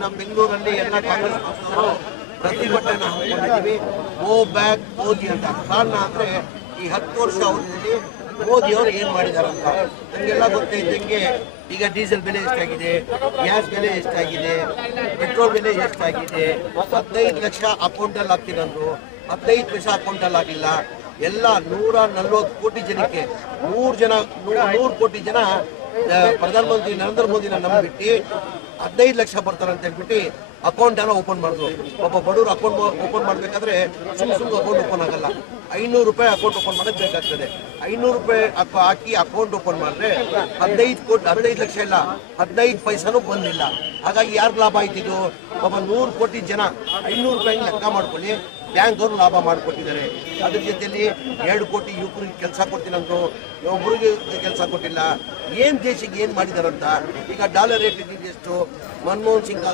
ನಮ್ಮ ಬೆಂಗಳೂರಲ್ಲಿ ಎಲ್ಲ ಕಾಂಗ್ರೆಸ್ ಪಕ್ಷದವರು ಪ್ರತಿಭಟನೆ ಹಮ್ಮಿಕೊಂಡಿದ್ದೀವಿ. ಗೋ ಬ್ಯಾಕ್ ಮೋದಿ ಅಂತ. ಕಾರಣ ಅಂದರೆ ಈ 10 ವರ್ಷ ಅವಧಿಯಲ್ಲಿ ಮೋದಿ ಅವರು ಏನು ಮಾಡಿದಾರಂತ ನಮಗೆಲ್ಲ ಗೊತ್ತಿದ್ದಂಗೆ. ಈಗ ಡೀಸೆಲ್ ಬೆಲೆ ಎಷ್ಟಾಗಿದೆ, ಗ್ಯಾಸ್ ಬೆಲೆ ಎಷ್ಟಾಗಿದೆ, ಪೆಟ್ರೋಲ್ ಬೆಲೆ ಎಷ್ಟಾಗಿದೆ. 15 ಲಕ್ಷ ಅಕೌಂಟಲ್ಲಿ ಹಾಕ್ತಿರಂದ್ರು, 15 ಪೈಸೆ ಅಕೌಂಟಲ್ಲಿ ಆಗಿಲ್ಲ. ಎಲ್ಲ 140 ಕೋಟಿ ಜನಕ್ಕೆ 100 ಕೋಟಿ ಜನ ಪ್ರಧಾನಮಂತ್ರಿ ನರೇಂದ್ರ ಮೋದಿನ ನಂಬಿಟ್ಟು 15 ಲಕ್ಷ ಬರ್ತಾರೆ ಅಂತ ಹೇಳ್ಬಿಟ್ಟು ಅಕೌಂಟನ್ನು ಓಪನ್ ಮಾಡಿದ್ರು. ಒಬ್ಬ ಬಡವರು ಅಕೌಂಟ್ ಓಪನ್ ಮಾಡಬೇಕಾದ್ರೆ ಸುಮ್ಮನೆ ಅಕೌಂಟ್ ಓಪನ್ ಆಗಲ್ಲ. 500 ರೂಪಾಯಿ ಅಕೌಂಟ್ ಓಪನ್ ಮಾಡೋಕ್ಕೆ ಬೇಕಾಗ್ತದೆ. 500 ರೂಪಾಯಿ ಹಾಕಿ ಅಕೌಂಟ್ ಓಪನ್ ಮಾಡಿದ್ರೆ 15 ಲಕ್ಷ ಇಲ್ಲ, 15 ಪೈಸನೂ ಬಂದಿಲ್ಲ. ಹಾಗಾಗಿ ಯಾರು ಲಾಭ ಆಯ್ತಿದ್ದು? ಒಬ್ಬ 100 ಕೋಟಿ ಜನ 500 ರೂಪಾಯಿ ಲೆಕ್ಕ ಮಾಡ್ಕೊಳ್ಳಿ, ಬ್ಯಾಂಕ್ ಅವರು ಲಾಭ ಮಾಡಿಕೊಟ್ಟಿದ್ದಾರೆ. ಅದ್ರ ಜೊತೆಯಲ್ಲಿ 2 ಕೋಟಿ ಯುವಕರಿಗೆ ಕೆಲಸ ಕೊಡ್ತೀನಂದ್ರು, ಒಬ್ಬರಿಗೆ ಕೆಲಸ ಕೊಟ್ಟಿಲ್ಲ. ಏನು ದೇಶಕ್ಕೆ ಏನು ಮಾಡಿದಾರಂತ. ಈಗ ಡಾಲರ್ ರೇಟ್ ಎಷ್ಟು? ಮನಮೋಹನ್ ಸಿಂಗ್